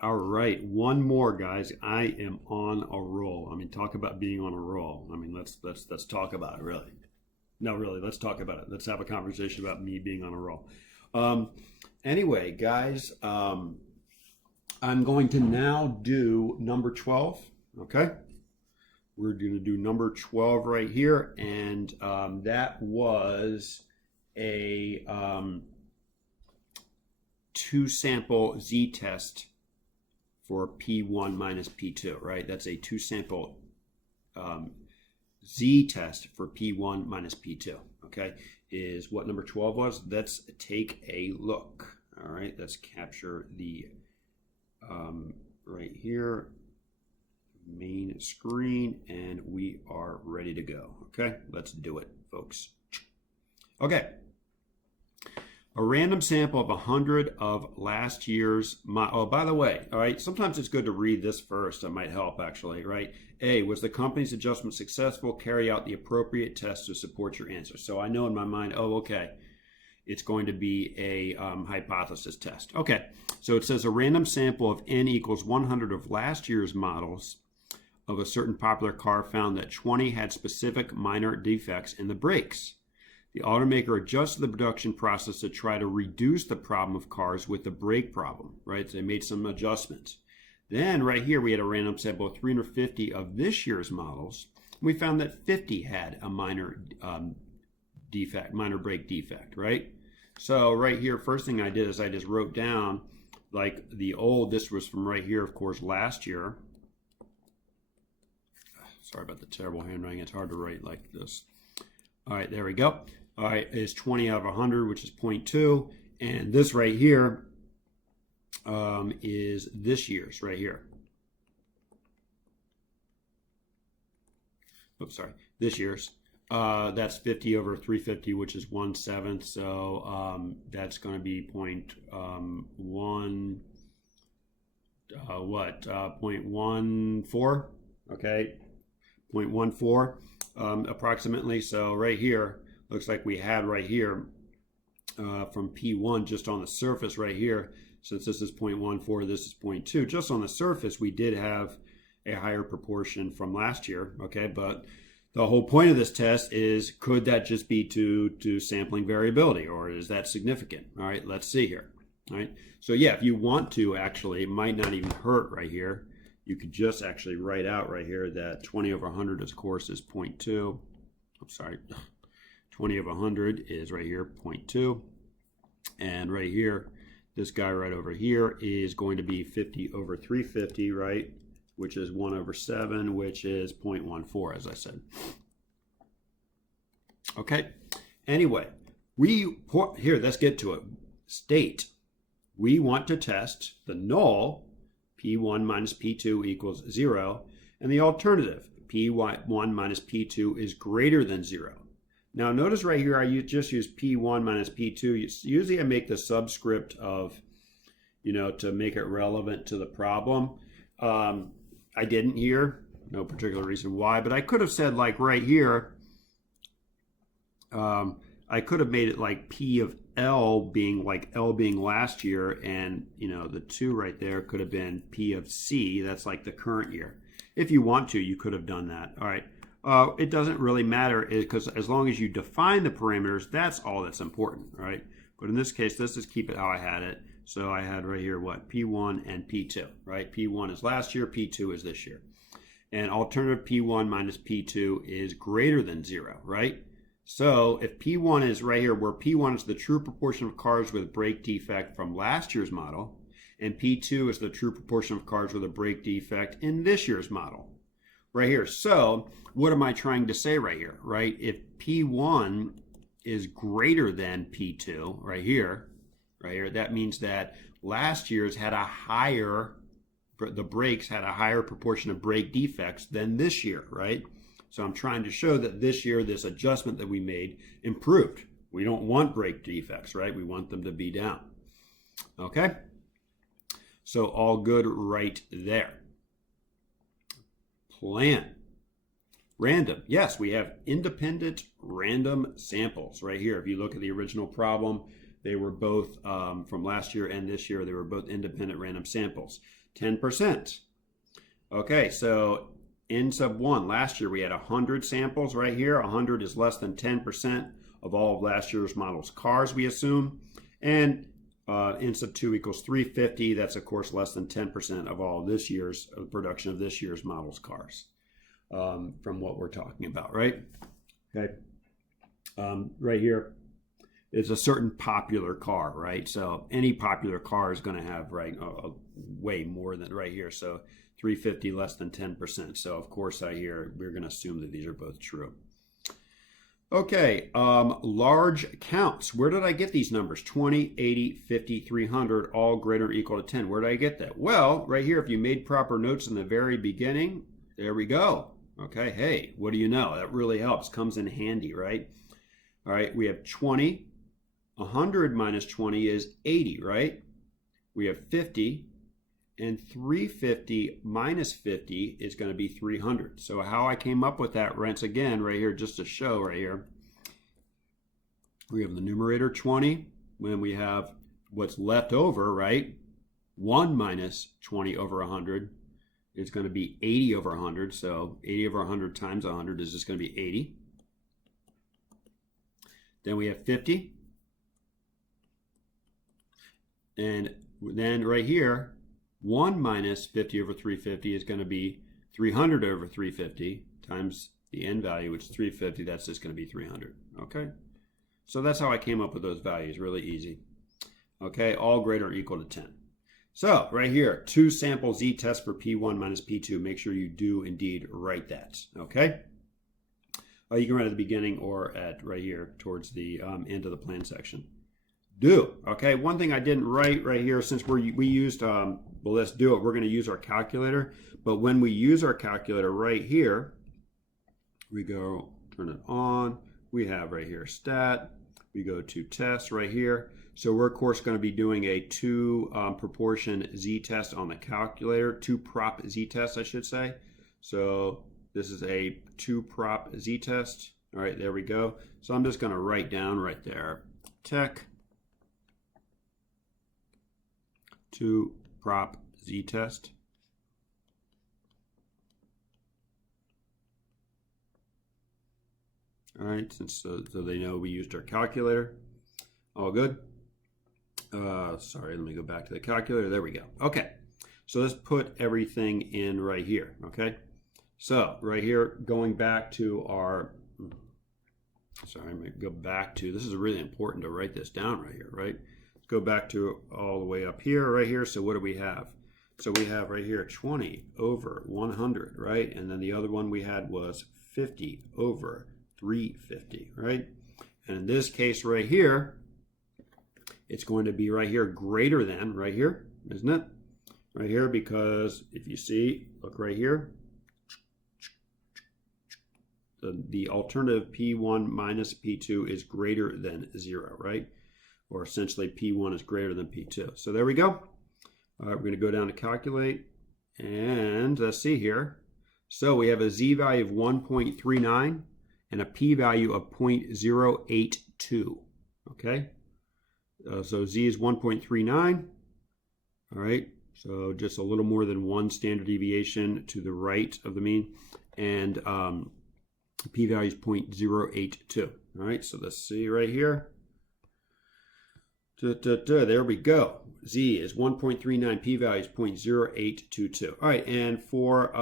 All right, one more, guys. I am on a roll. I mean, talk about being on a roll. I mean, let's talk about it, really. No, really, let's talk about it. Let's have a conversation about me being on a roll. Anyway, guys, I'm going to now do number 12. Okay, we're going to do number 12 right here, and that was a two-sample z-test for P1 minus P2, right? That's a two-sample z-test for P1 minus P2, okay? Is what number 12 was. Let's take a look, all right? Let's capture the, right here, main screen, and we are ready to go, okay? Let's do it, folks. Okay. A random sample of 100 of last year's, oh, by the way, all right, sometimes it's good to read this first. That might help, actually, right? A, was the company's adjustment successful? Carry out the appropriate tests to support your answer. So I know in my mind, oh, okay, it's going to be a hypothesis test. Okay, so it says a random sample of n equals 100 of last year's models of a certain popular car found that 20 had specific minor defects in the brakes. The automaker adjusted the production process to try to reduce the problem of cars with the brake problem, right? So they made some adjustments. Then right here, we had a random sample of 350 of this year's models. We found that 50 had a minor defect, minor brake defect, right? So right here, first thing I did is I just wrote down like the old, this was from right here, of course, last year. Sorry about the terrible handwriting. It's hard to write like this. All right, there we go. All right, is 20 out of 100, which is 0.2. And this right here is this year's right here. Oops, sorry, this year's. That's 50 over 350, which is 1/7. So that's going to be 0.1, 0.14, okay? 0.14 approximately. So right here, looks like we had right here from P1 just on the surface right here, since this is 0.14, this is 0.2, just on the surface we did have a higher proportion from last year, okay? But the whole point of this test is, could that just be to sampling variability, or is that significant? All right, let's see here. All right, so yeah, if you want to, actually, it might not even hurt right here. You could just actually write out right here that 20 over 100, of course, is 0.2. I'm sorry, 20 over 100 is right here, 0.2. And right here, this guy right over here is going to be 50 over 350, right? Which is 1/7, which is 0.14, as I said. Okay, anyway, here, let's get to it. State, we want to test the null, P1 minus P2 equals 0, and the alternative, P1 minus P2 is greater than 0. Now notice right here, I just use P1 minus P2. Usually I make the subscript of, to make it relevant to the problem. I didn't here, no particular reason why, but I could have said like right here, I could have made it like P of L being like L being last year, and the 2 right there could have been P of C, that's like the current year. If you want to, you could have done that. All right, it doesn't really matter, because as long as you define the parameters, that's all that's important, right? But in this case, let's just keep it how I had it. So I had right here what? P1 and P2, right? P1 is last year, P2 is this year. And alternative P1 minus P2 is greater than 0, right? So if P1 is right here, where P1 is the true proportion of cars with brake defect from last year's model, and P2 is the true proportion of cars with a brake defect in this year's model, right here. So what am I trying to say right here, right? If P1 is greater than P2 right here, that means that last year's had a higher, the brakes had a higher proportion of brake defects than this year, right? So I'm trying to show that this year, this adjustment that we made improved. We don't want brake defects, right? We want them to be down. Okay? So all good right there. Plan. Random. Yes, we have independent random samples right here. If you look at the original problem, they were both from last year and this year, they were both independent random samples. 10%. Okay, so in sub 1, last year we had 100 samples right here. 100 is less than 10% of all of last year's model's cars, we assume. And in sub 2 equals 350. That's, of course, less than 10% of all this year's production of this year's model's cars from what we're talking about, right? Okay. Right here is a certain popular car, right? So any popular car is going to have, right, way more than right here. So 350 less than 10%. So of course we're going to assume that these are both true. Okay, large counts. Where did I get these numbers? 20, 80, 50, 300, all greater or equal to 10. Where did I get that? Well, right here, if you made proper notes in the very beginning, there we go. Okay, hey, what do you know? That really helps, comes in handy, right? All right, we have 20. 100 minus 20 is 80, right? We have 50. And 350 minus 50 is going to be 300. So how I came up with that, once again, right here, just to show right here, we have the numerator 20. When we have what's left over, right, 1 minus 20 over 100 is going to be 80 over 100. So 80 over 100 times 100 is just going to be 80. Then we have 50. And then right here, 1 minus 50 over 350 is going to be 300 over 350 times the n value, which is 350. That's just going to be 300. Okay? So that's how I came up with those values. Really easy. Okay? All greater or equal to 10. So right here, 2 sample z-test for P1 minus P2. Make sure you do indeed write that. Okay? You can write at the beginning or at right here towards the end of the plan section. Do. Okay, one thing I didn't write right here, since we used, well, let's do it. We're going to use our calculator. But when we use our calculator right here, we go turn it on. We have right here stat. We go to test right here. So we're, of course, going to be doing a 2 proportion z-test on the calculator. 2 prop z-test, I should say. So this is a 2 prop z-test. All right, there we go. So I'm just going to write down right there, tech 2 prop z-test. All right, so they know we used our calculator. All good. Sorry, let me go back to the calculator. There we go. Okay, so let's put everything in right here. Okay, so right here, going back to our, sorry, I'm going to go back to, this is really important to write this down right here, right? Go back to all the way up here, right here. So what do we have? So we have right here 20 over 100, right? And then the other one we had was 50 over 350, right? And in this case right here, it's going to be right here greater than right here, isn't it? Right here, because if you see, look right here, the alternative P1 minus P2 is greater than 0, right? Or essentially P1 is greater than P2. So there we go. All right, we're going to go down to calculate. And let's see here. So we have a z value of 1.39 and a p value of 0.082. Okay? So z is 1.39. All right. So just a little more than 1 standard deviation to the right of the mean. And p value is 0.082. All right. So let's see right here. There we go. Z is 1.39, p-value is 0.0822. All right, and for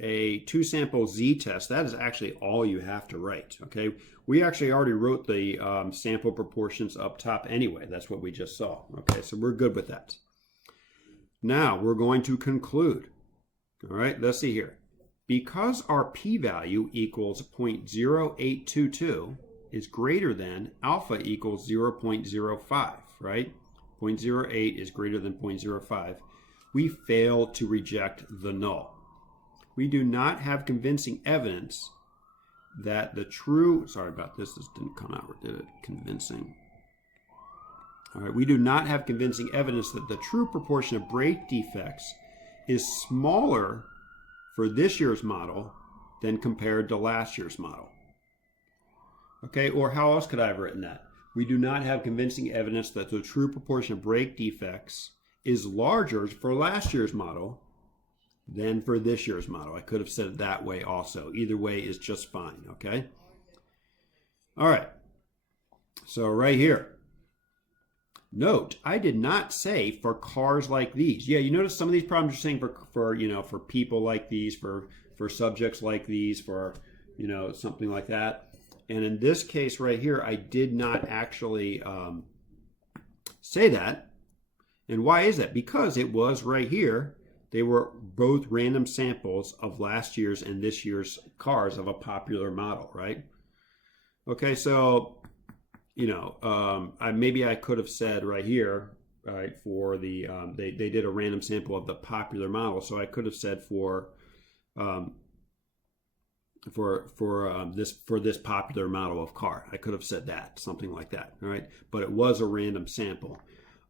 a 2 sample z-test, that is actually all you have to write, okay? We actually already wrote the sample proportions up top anyway. That's what we just saw, okay? So we're good with that. Now, we're going to conclude. All right, let's see here. Because our p-value equals 0.0822, is greater than alpha equals 0.05, right? 0.08 is greater than 0.05. We fail to reject the null. We do not have convincing evidence that the true, sorry about this didn't come out, did it? Convincing. All right, we do not have convincing evidence that the true proportion of brake defects is smaller for this year's model than compared to last year's model. Okay, or how else could I have written that? we do not have convincing evidence that the true proportion of brake defects is larger for last year's model than for this year's model. I could have said it that way also. Either way is just fine, okay? All right. So right here, note, I did not say for cars like these. Yeah, you notice some of these problems are saying for people like these, for subjects like these, for something like that. And in this case right here, I did not actually say that. And why is that? Because it was right here. They were both random samples of last year's and this year's cars of a popular model, right? Okay, so maybe I could have said right here, right, for the they did a random sample of the popular model, so I could have said for this popular model of car, I could have said that, something like that, all right? But it was a random sample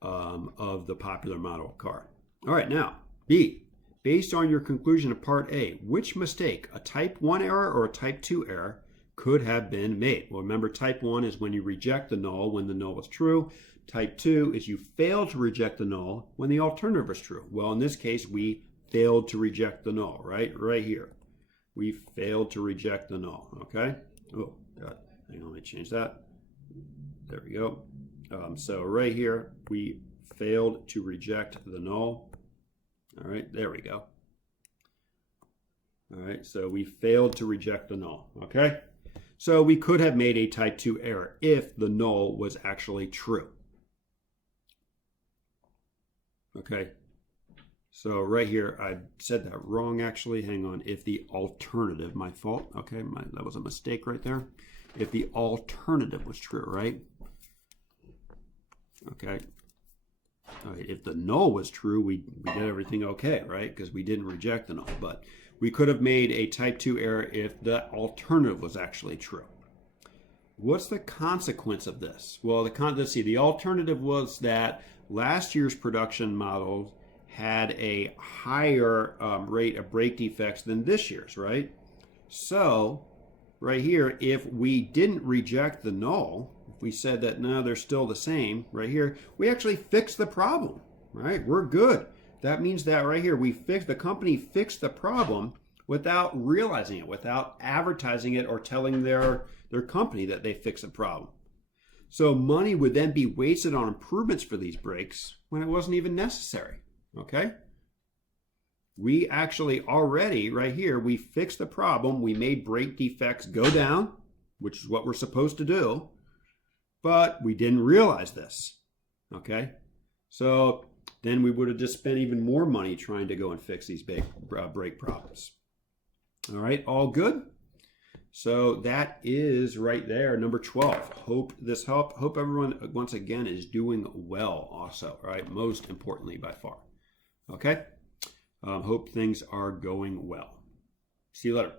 of the popular model of car. All right, now B, based on your conclusion of Part A, which mistake, a Type 1 error or a Type 2 error, could have been made? Well, remember, Type 1 is when you reject the null when the null is true. Type 2 is you fail to reject the null when the alternative is true. Well, in this case, we failed to reject the null, right? Right here. We failed to reject the null, okay? Oh, God. Hang on, let me change that. There we go. So right here, we failed to reject the null. All right, there we go. All right, so we failed to reject the null, okay? So we could have made a Type 2 error if the null was actually true. Okay, so right here, I said that wrong actually. Hang on, if the alternative, my fault, okay, that was a mistake right there. If the alternative was true, right? Okay. All right, if the null was true, we did everything okay, right? Because we didn't reject the null. But we could have made a Type 2 error if the alternative was actually true. What's the consequence of this? Well, let's see. The alternative was that last year's production model had a higher rate of brake defects than this year's, right? So right here, if we didn't reject the null, we said that no, they're still the same right here, we actually fixed the problem, right? We're good. That means that right here, the company fixed the problem without realizing it, without advertising it or telling their company that they fixed the problem. So money would then be wasted on improvements for these brakes when it wasn't even necessary, okay? We actually already, right here, we fixed the problem. We made brake defects go down, which is what we're supposed to do. But we didn't realize this, okay? So then we would have just spent even more money trying to go and fix these brake problems. All right, all good? So that is right there, number 12. Hope this helped. Hope everyone, once again, is doing well also, all right? Most importantly by far, okay? Hope things are going well. See you later.